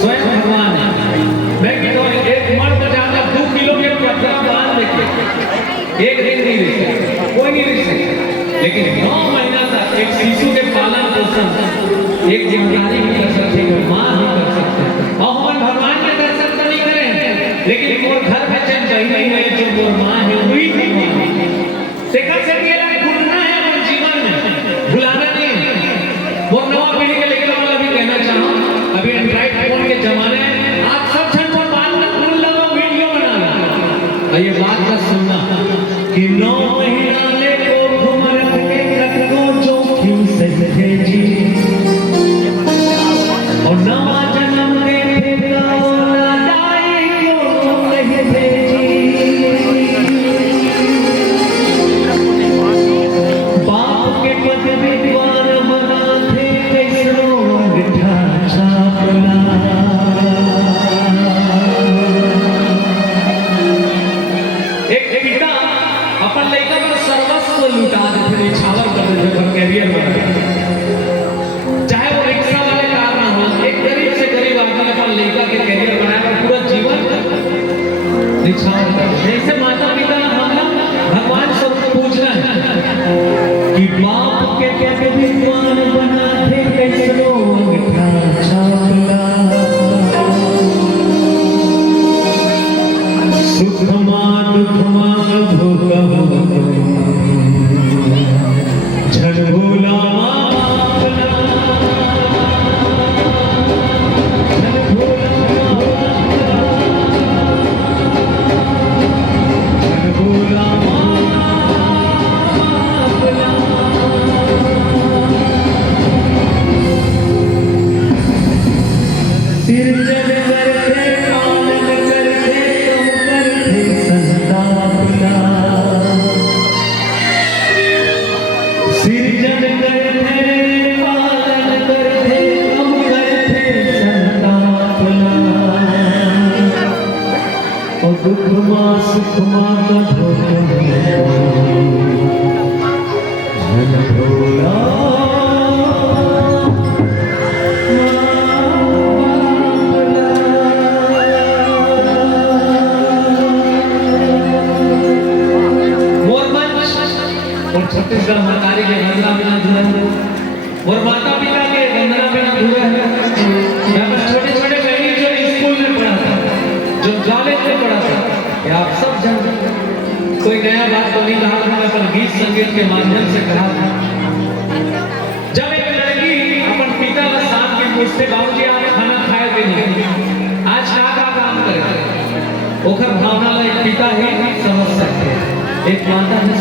स्वयं भगवान है। मैं कहता हूँ एक मर्द जाकर 2 किलो के कपड़ा बांध देखे एक दिन नहीं रह सकता, कोई नहीं रह सकता, लेकिन 9 महीना तक एक शिशु के पालन पोषण एक जिम्मेदारी भी कर सकते हैं, माँ भी कर सकते हैं। और हम भगवान के दर्शन तो नहीं करें, लेकिन मोर घर में चल नहीं है जो मोर माँ है वही भगवान देखा सके भूलना है और जीवन में भुलाना नहीं है। वो नवा पीढ़ी के लेकर वाला भी कहना चाहूँ, अभी एंड्रॉइड फोन के जमाने में आप सब छठ पर बात कर भूल लो, वीडियो बनाना और ये बात का सुनना कि 9 महीना ले को घुमर के रखो जो क्यों सहे जी और नवा जन्म के फेराओ ना जाए क्यों नहीं भेजी। बाप के पद विद्वान बना थे कैसरो अंगठा छापला। एक पिता अपन लड़का पर सर्वस्व लुटा देते, निछावर कर देते पर कैरियर बना, चाहे वो रिक्शा वाले कार ना हो, एक गरीब से गरीब आदमी अपन लड़का के कैरियर बनाया पर पूरा जीवन निछावर कर। जैसे माता पिता हमला भगवान सब पूछना है कि बाप के पद विद्वान बना थे कैसरो अंगठा छापला। सुखमा दुखमा भोगम झन भोला मापला, झन भोला मापला, झन भोला मापला। सिरजन करते पालन करते तुम करते संतापला। सिरजन करते पालन करते तुम करते संतापला। और दुखमा सुखमा का भोगम झन भोला छत्तीसगढ़ महतारी के वंदना बिना धुरे और माता पिता के वंदना बिना धुरे। छोटे छोटे बहनी जो स्कूल में पढ़ा था, जो कॉलेज में पढ़ा था, ये आप सब जानते हैं। कोई नया बात तो नहीं कहा था, अपन गीत संगीत के माध्यम से कहा था। जब एक लड़की अपन पिता का साथ के पूछते बाबूजी आप खाना खाए कि नहीं, आज क्या काम करे, ओखर भावना एक पिता ही समझ सकते, एक माता ही